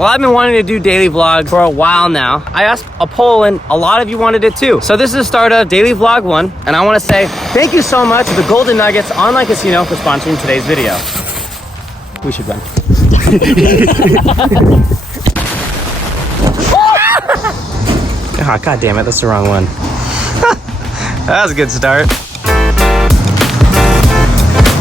Well, I've been wanting to do daily vlogs for a while now. I asked a poll and a lot of you wanted it too. So this is the start of daily vlog 1. And I want to say thank you so much to the Golden Nuggets Online Casino for sponsoring today's video. We should run. Oh, God damn it, that's the wrong one. That was a good start.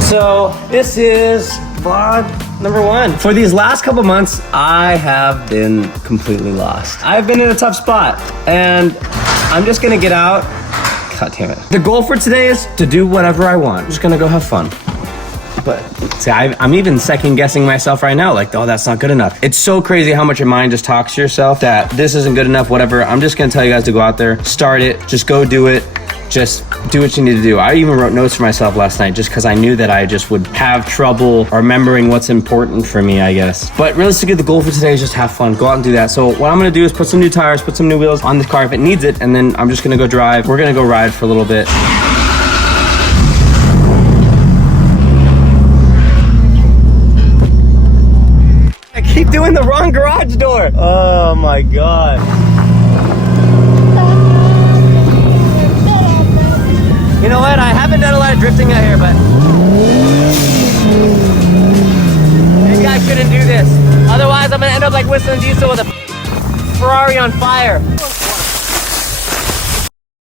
So this is vlog number 1. For these last couple months, I have been completely lost. I've been in a tough spot and I'm just gonna get out. God damn it. The goal for today is to do whatever I want. I'm just gonna go have fun. But see, I'm even second guessing myself right now, like, oh, that's not good enough. It's so crazy how much your mind just talks to yourself that this isn't good enough, whatever. I'm just gonna tell you guys to go out there, start it, just go do it. Just do what you need to do. I even wrote notes for myself last night just because I knew that I just would have trouble remembering what's important for me, I guess. But realistically, the goal for today is just have fun. Go out and do that. So what I'm gonna do is put some new tires, put some new wheels on this car if it needs it, and then I'm just gonna go drive. We're gonna go ride for a little bit. I keep doing the wrong garage door. Oh my God. You know what? I haven't done a lot of drifting out here, but maybe I shouldn't do this. Otherwise, I'm gonna end up like Whistling Diesel with a Ferrari on fire.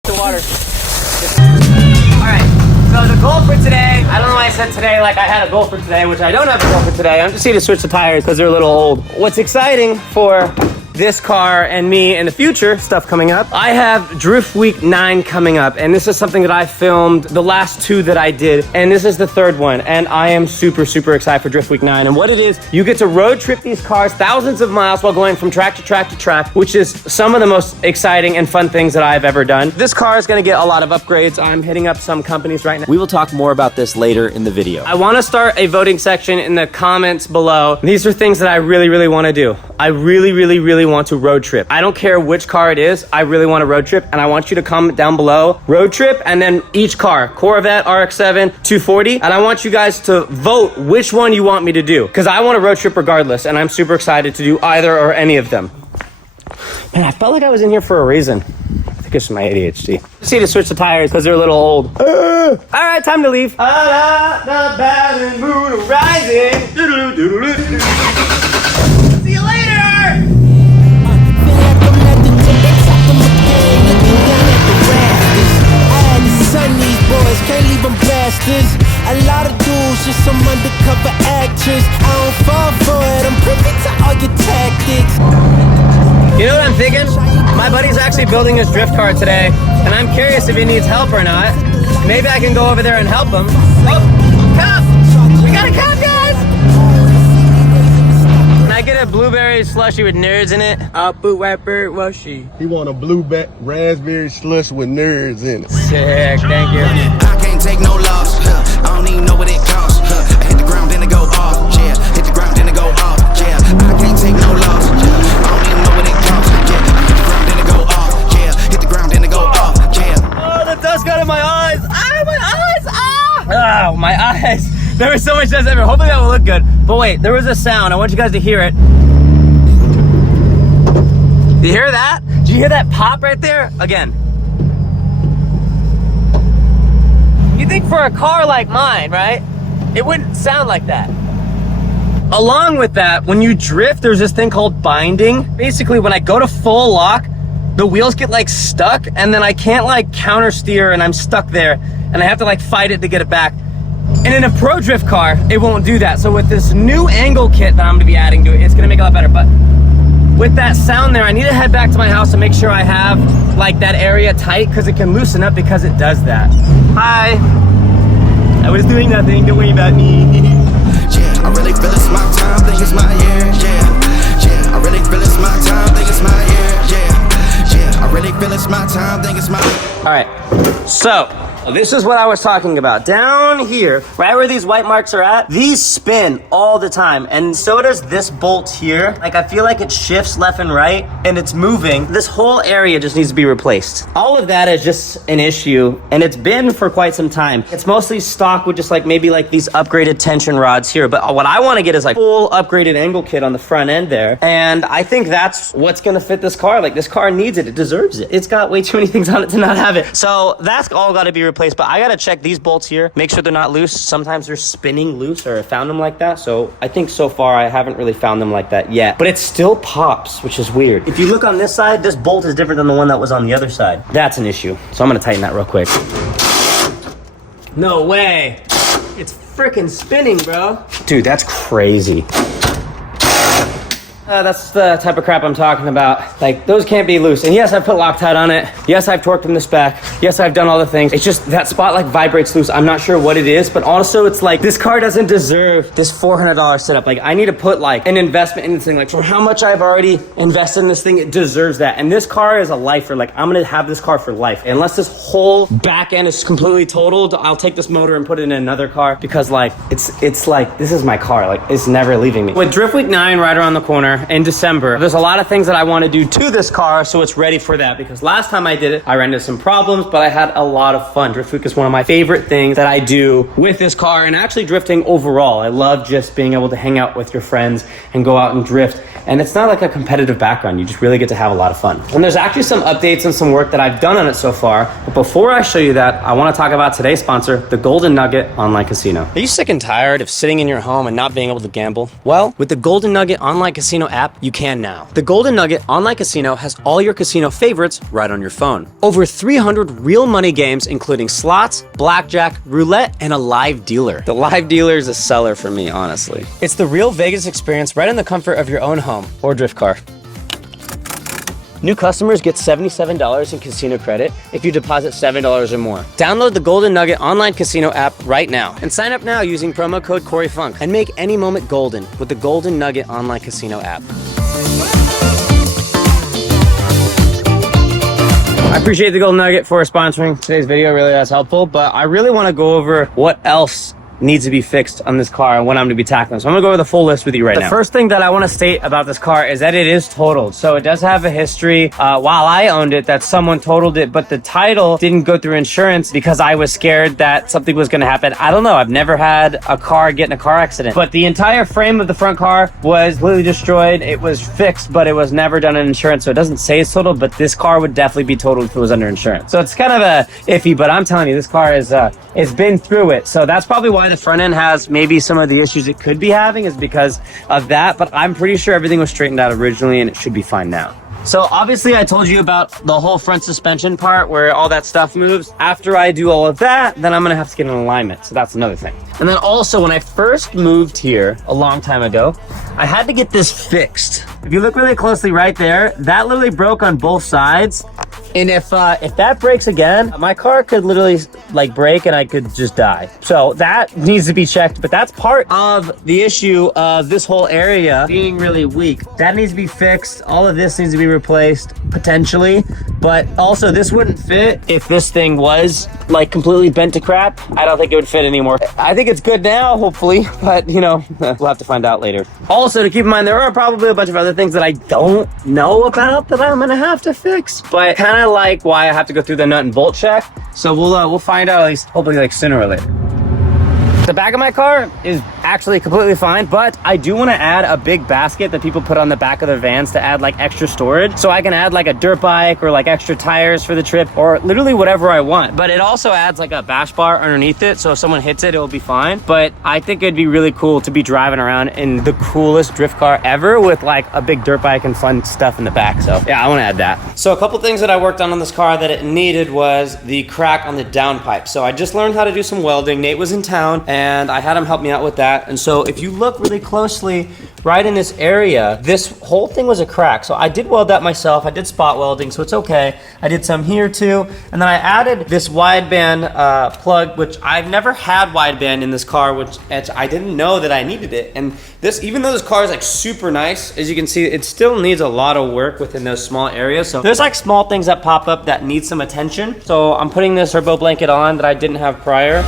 The water. All right. So the goal for today, I don't know why I said today like I had a goal for today, which I don't have a goal for today. I'm just here to switch the tires because they're a little old. What's exciting for this car and me in the future, stuff coming up, I have Drift Week 9 coming up, and this is something that I filmed the last 2 that I did, and this is the 3rd one, and I am super excited for Drift Week 9. And what it is, you get to road trip these cars thousands of miles while going from track to track to track, which is some of the most exciting and fun things that I've ever done. This car is gonna get a lot of upgrades. I'm hitting up some companies right now. We will talk more about this later in the video. I wanna start a voting section in the comments below. These are things that I really wanna do. I really want to road trip. I don't care which car it is, I really want to road trip, and I want you to comment down below, road trip, and then each car, Corvette, RX-7, 240, and I want you guys to vote which one you want me to do, because I want to road trip regardless, and I'm super excited to do either or any of them. Man, I felt like I was in here for a reason. I think it's my ADHD. Just need to switch the tires because they're a little old. All right, time to leave. See you later! These boys can't leave them bastards. A lot of dudes, just some undercover actors. I don't fall for it, I'm privy to all your tactics. You know what I'm thinking? My buddy's actually building his drift car today, and I'm curious if he needs help or not. Maybe I can go over there and help him. Oh, cop! We got a cop, guys! Can I get a blueberry slushy with nerds in it? Boot wiper, washy. He want a raspberry slush with nerds in it. Sick, thank you. I can't take no loss. I don't even know what it costs. I hit the ground, then it go off. Yeah, hit the ground, then it go off. Yeah, I can't take no loss. I don't even know what it costs. Yeah, hit the ground, then it go off. Yeah, hit the ground, then it go off. Yeah. Oh, the dust got in my eyes. Ah, my eyes. Ah. Oh, my eyes. There was so much dust everywhere. Hopefully that will look good. But wait, there was a sound. I want you guys to hear it. You hear that? Did you hear that pop right there? Again. You think for a car like mine, right? It wouldn't sound like that. Along with that, when you drift, there's this thing called binding. Basically, when I go to full lock, the wheels get like stuck, and then I can't like counter steer, and I'm stuck there, and I have to like fight it to get it back. And in a pro drift car, it won't do that. So with this new angle kit that I'm gonna be adding to it, it's gonna make it a lot better. But with that sound there, I need to head back to my house and make sure I have like that area tight, because it can loosen up because it does that. Hi. I was doing nothing, don't worry about me. Yeah, I really feel it's my time, think it's my year. Yeah, I really feel it's my time, think it's my year. Yeah, I really feel it's my time, think it's my. All right, so This is what I was talking about. Down here, right where these white marks are at, these spin all the time. And so does this bolt here. Like, I feel like it shifts left and right and it's moving. This whole area just needs to be replaced. All of that is just an issue, and it's been for quite some time. It's mostly stock with just like maybe like these upgraded tension rods here. But what I want to get is like full upgraded angle kit on the front end there. And I think that's what's going to fit this car. Like, this car needs it. It deserves it. It's got way too many things on it to not have it. So that's all got to be replaced. But I got to check these bolts here, make sure they're not loose. Sometimes they're spinning loose, or I found them like that. So I think so far I haven't really found them like that yet. But it still pops, which is weird. If you look on this side, this bolt is different than the one that was on the other side. That's an issue. So I'm going to tighten that real quick. No way. It's freaking spinning, bro. Dude, that's crazy. That's the type of crap I'm talking about. Like, those can't be loose. And yes, I've put Loctite on it. Yes, I've torqued them this back. Yes, I've done all the things. It's just that spot like vibrates loose. I'm not sure what it is, but also it's like, this car doesn't deserve this $400 setup. Like, I need to put like an investment in this thing. Like, for how much I've already invested in this thing, it deserves that. And this car is a lifer. Like, I'm gonna have this car for life. Unless this whole back end is completely totaled, I'll take this motor and put it in another car, because like, it's like, this is my car. Like, it's never leaving me. With Drift Week 9 right around the corner, in December, there's a lot of things that I want to do to this car so it's ready for that, because last time I did it, I ran into some problems, but I had a lot of fun. Drift Week is one of my favorite things that I do with this car, and actually drifting overall. I love just being able to hang out with your friends and go out and drift. And it's not like a competitive background. You just really get to have a lot of fun. And there's actually some updates and some work that I've done on it so far. But before I show you that, I want to talk about today's sponsor, the Golden Nugget Online Casino. Are you sick and tired of sitting in your home and not being able to gamble? Well, with the Golden Nugget Online Casino app, you can now. The Golden Nugget Online Casino has all your casino favorites right on your phone. Over 300 real money games, including slots, blackjack, roulette, and a live dealer. The live dealer is a seller for me, honestly. It's the real Vegas experience right in the comfort of your own home or drift car. New customers get $77 in casino credit if you deposit $7 or more. Download the Golden Nugget Online Casino app right now and sign up now using promo code CoreyFunk and make any moment golden with the Golden Nugget Online Casino app. I appreciate the Golden Nugget for sponsoring today's video. Really, that's helpful. But I really want to go over what else needs to be fixed on this car and what I'm going to be tackling. So I'm going to go over the full list with you right now. The first thing that I want to state about this car is that it is totaled. So it does have a history while I owned it that someone totaled it, but the title didn't go through insurance because I was scared that something was going to happen. I don't know. I've never had a car get in a car accident, but the entire frame of the front car was completely destroyed. It was fixed, but it was never done in insurance. So it doesn't say it's totaled, but this car would definitely be totaled if it was under insurance. So it's kind of a iffy, but I'm telling you, this car is it's been through it. So that's probably why the front end has maybe some of the issues it could be having, is because of that, but I'm pretty sure everything was straightened out originally and it should be fine now. So obviously I told you about the whole front suspension part where all that stuff moves. After I do all of that, then I'm gonna have to get an alignment. So that's another thing. And then also when I first moved here a long time ago, I had to get this fixed. If you look really closely right there, that literally broke on both sides. And if that breaks again, my car could literally like break and I could just die. So that needs to be checked, but that's part of the issue of this whole area being really weak. That needs to be fixed. All of this needs to be replaced potentially, but also this wouldn't fit if this thing was like completely bent to crap. I don't think it would fit anymore. I think it's good now, hopefully, but you know, we'll have to find out later. Also to keep in mind, there are probably a bunch of other things that I don't know about that I'm gonna have to fix, but kind of like why I have to go through the nut and bolt check. So we'll find out at least hopefully like sooner or later. The back of my car is actually completely fine, but I do want to add a big basket that people put on the back of their vans to add like extra storage. So I can add like a dirt bike or like extra tires for the trip or literally whatever I want. But it also adds like a bash bar underneath it. So if someone hits it, it'll be fine. But I think it'd be really cool to be driving around in the coolest drift car ever with like a big dirt bike and fun stuff in the back. So yeah, I want to add that. So a couple things that I worked on this car that it needed was the crack on the downpipe. So I just learned how to do some welding. Nate was in town and I had him help me out with that. that. And so if you look really closely, right in this area, this whole thing was a crack. So I did weld that myself. I did spot welding, so it's okay. I did some here too. And then I added this wideband plug, which I've never had wideband in this car, which I didn't know that I needed it. And this, even though this car is like super nice, as you can see, it still needs a lot of work within those small areas. So there's like small things that pop up that need some attention. So I'm putting this turbo blanket on that I didn't have prior.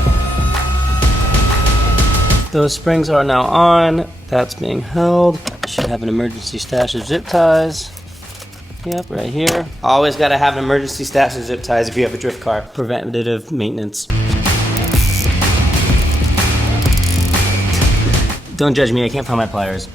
Those springs are now on. That's being held. Should have an emergency stash of zip ties. Yep, right here. Always gotta have an emergency stash of zip ties if you have a drift car. Preventative maintenance. Don't judge me, I can't find my pliers.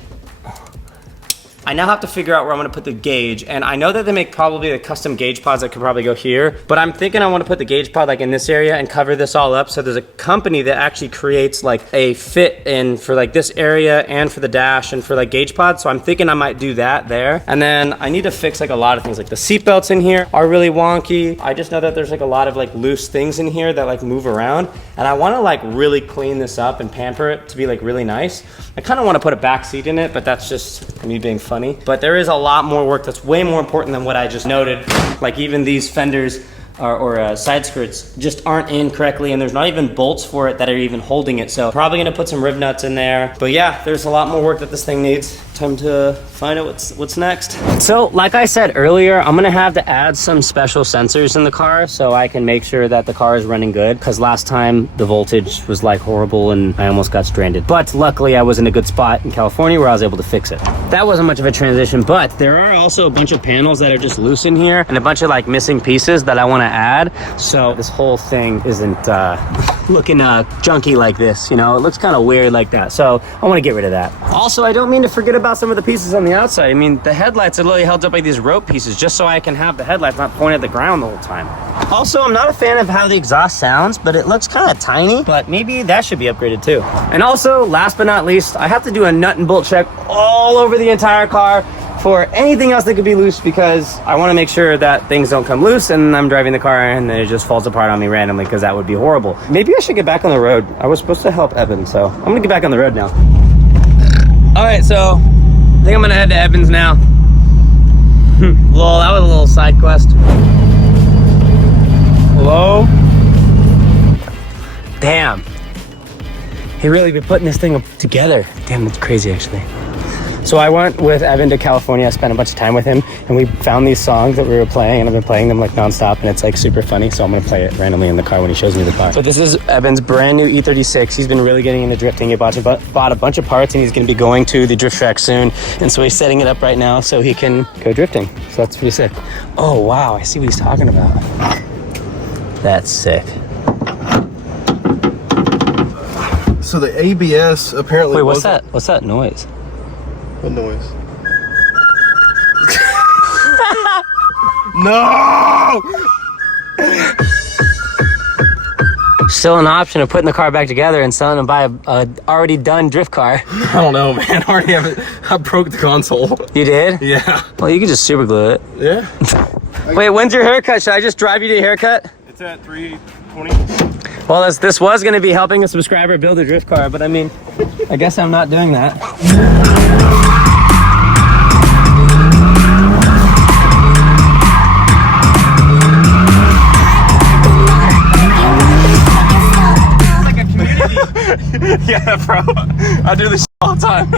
I now have to figure out where I'm gonna put the gauge, and I know that they make probably the custom gauge pods that could probably go here, but I'm thinking I wanna put the gauge pod like in this area and cover this all up. So there's a company that actually creates like a fit in for like this area and for the dash and for like gauge pods. So I'm thinking I might do that there. And then I need to fix like a lot of things, like the seat belts in here are really wonky. I just know that there's like a lot of like loose things in here that like move around, and I wanna like really clean this up and pamper it to be like really nice. I kinda wanna put a back seat in it, but that's just me being funny. But there is a lot more work that's way more important than what I just noted. Like even these fenders or side skirts just aren't in correctly, and there's not even bolts for it that are even holding it. So probably gonna put some rib nuts in there. But yeah, there's a lot more work that this thing needs. Time to find out what's next. So like I said earlier, I'm gonna have to add some special sensors in the car so I can make sure that the car is running good, because last time the voltage was like horrible and I almost got stranded. But luckily I was in a good spot in California where I was able to fix it. That wasn't much of a transition, but there are also a bunch of panels that are just loose in here and a bunch of like missing pieces that I want to add, so this whole thing isn't looking junky like this, you know. It looks kind of weird like that, so I want to get rid of that. Also, I don't mean to forget about some of the pieces on the outside. I mean, the headlights are literally held up by these rope pieces just so I can have the headlights not point at the ground the whole time. Also, I'm not a fan of how the exhaust sounds, but it looks kind of tiny, but maybe that should be upgraded too. And also, last but not least, I have to do a nut and bolt check all over the entire car for anything else that could be loose, because I want to make sure that things don't come loose and I'm driving the car and it just falls apart on me randomly, because that would be horrible. Maybe I should get back on the road. I was supposed to help Evan, so I'm gonna get back on the road now. All right, so I think I'm gonna head to Evans now. Lol, that was a little side quest. Hello? Damn. He really been putting this thing together. Damn, that's crazy actually. So I went with Evan to California. I spent a bunch of time with him, and we found these songs that we were playing, and I've been playing them like nonstop, and it's like super funny. So I'm gonna play it randomly in the car when he shows me the car. So this is Evan's brand new E36. He's been really getting into drifting. He bought a bunch of parts, and he's gonna be going to the drift track soon. And so he's setting it up right now so he can go drifting. So that's pretty sick. Oh wow, I see what he's talking about. That's sick. So the ABS apparently. Wait, what's that? What's that noise? What noise? No! Still an option of putting the car back together and selling and buy a already done drift car. I don't know, man. I already have it. I broke the console. You did? Yeah. Well, you can just super glue it. Yeah. Wait, when's your haircut? Should I just drive you to your haircut? It's at 3:20. Well, this was going to be helping a subscriber build a drift car, but I mean, I guess I'm not doing that. Yeah, bro. I do this all the time.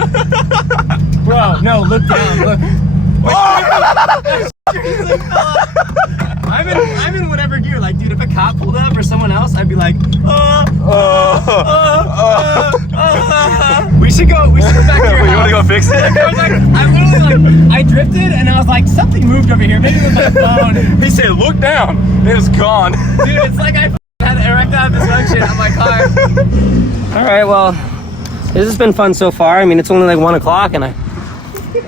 Bro, no, look down, look. I'm in whatever gear. Like, dude, if a cop pulled up or someone else, I'd be like, we should go back to your house. You wanna go fix it? I was like, I drifted and I was like, something moved over here. Maybe it was my phone. He said, look down. It was gone. Dude, it's like I had erectile dysfunction on my car. All right, well, this has been fun so far. I mean, it's only like 1 o'clock and I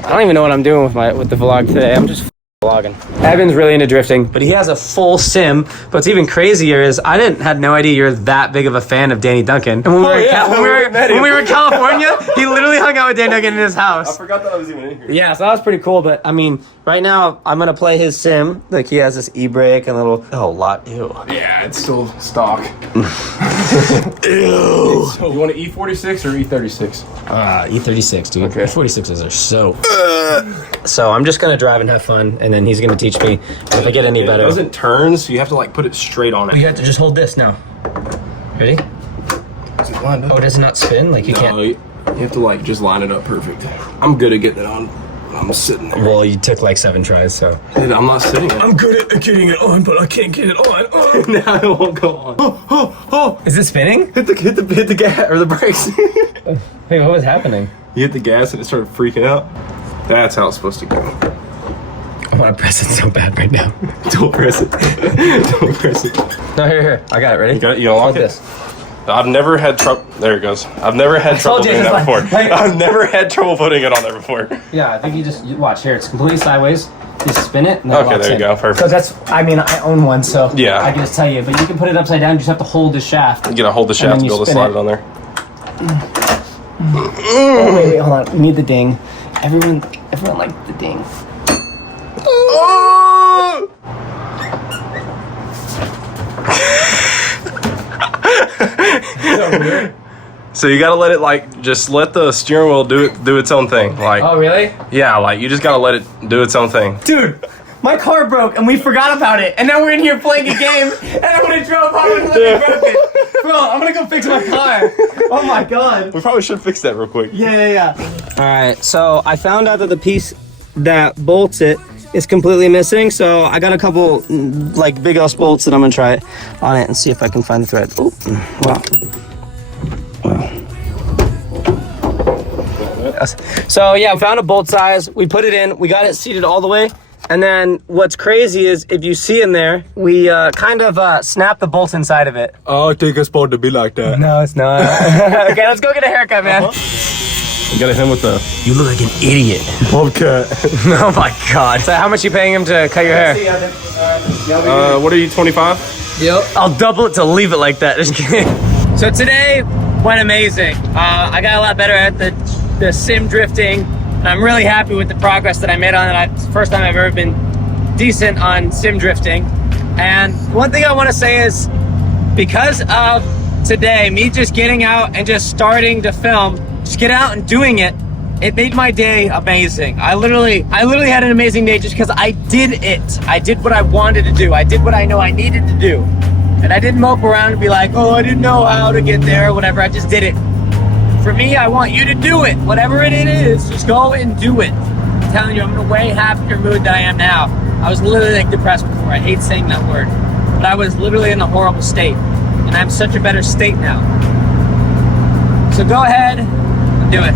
don't even know what I'm doing with the vlog today. I'm just Vlogging. Evan's really into drifting, but he has a full sim. But what's even crazier is I had no idea you're that big of a fan of Danny Duncan. And when we were in California, he literally hung out with Danny Duncan in his house. I forgot that I was even in here. Yeah, so that was pretty cool. But I mean, right now I'm gonna play his sim. Like he has this e-brake and ew. Yeah, it's still stock. Ew. So you want an E46 or E36? E36, dude. Okay. E46s are so. So I'm just gonna drive and have fun, and then he's gonna teach me if I get any better. It doesn't turn, so you have to like put it straight on it. You have to just hold this now. Ready? Is it lined up? Oh, does it not spin? Like you can't. You have to like just line it up perfect. I'm good at getting it on. I'm sitting there. Well, you took like 7 tries, so. Dude, I'm not sitting. I'm good at getting it on, but I can't get it on. Now it won't go on. Oh! Is it spinning? Hit the gas or the brakes. Hey, what was happening? You hit the gas and it started freaking out. That's how it's supposed to go. I want to press it so bad right now. Don't press it. Don't press it. No, here. I got it. Ready? You got it? You unlock it? This. I've never had trouble. There it goes. I've never had trouble doing that before. I've never had trouble putting it on there before. Yeah, I think you watch here. It's completely sideways. You spin it. And then Okay, there you go. Perfect. So that's. I mean, I own one, so yeah. I can just tell you. But you can put it upside down. You just have to hold the shaft. You gotta hold the shaft to be able to slide it on there. Oh, wait, hold on. We need the ding. Everyone liked the ding. Oh! So you gotta let it just let the steering wheel do its own thing. Oh, really? Yeah, you just gotta let it do its own thing. Dude, my car broke and we forgot about it, and now we're in here playing a game, and I would have drove home and let me broke it. Bro, I'm gonna go fix my car. Oh my god. We probably should fix that real quick. Yeah. All right, so I found out that the piece that bolts it is completely missing, so I got a couple like big ass bolts that I'm gonna try it on it and see if I can find the thread. Oh, wow. So yeah, we found a bolt size, we put it in, we got it seated all the way, and then what's crazy is if you see in there, we kind of snap the bolts inside of it. Oh, I think it's supposed to be like that. No, it's not. Okay, let's go get a haircut, man. You gotta hit him with the... You look like an idiot. bob cut. Oh my god. So how much you paying him to cut your hair? What are you, 25? Yep. I'll double it to leave it like that. Just kidding. So today went amazing. I got a lot better at the sim drifting, and I'm really happy with the progress that I made on it. It's the first time I've ever been decent on sim drifting. And one thing I want to say is, because of today, me just getting out and just starting to film, just get out and doing it, it made my day amazing. I literally had an amazing day just because I did it. I did what I wanted to do. I did what I know I needed to do. And I didn't mope around and be like, oh, I didn't know how to get there or whatever. I just did it. For me, I want you to do it. Whatever it is, just go and do it. I'm telling you, I'm in a way happier mood than I am now. I was literally like depressed before. I hate saying that word. But I was literally in a horrible state. And I'm such a better state now. So go ahead and do it.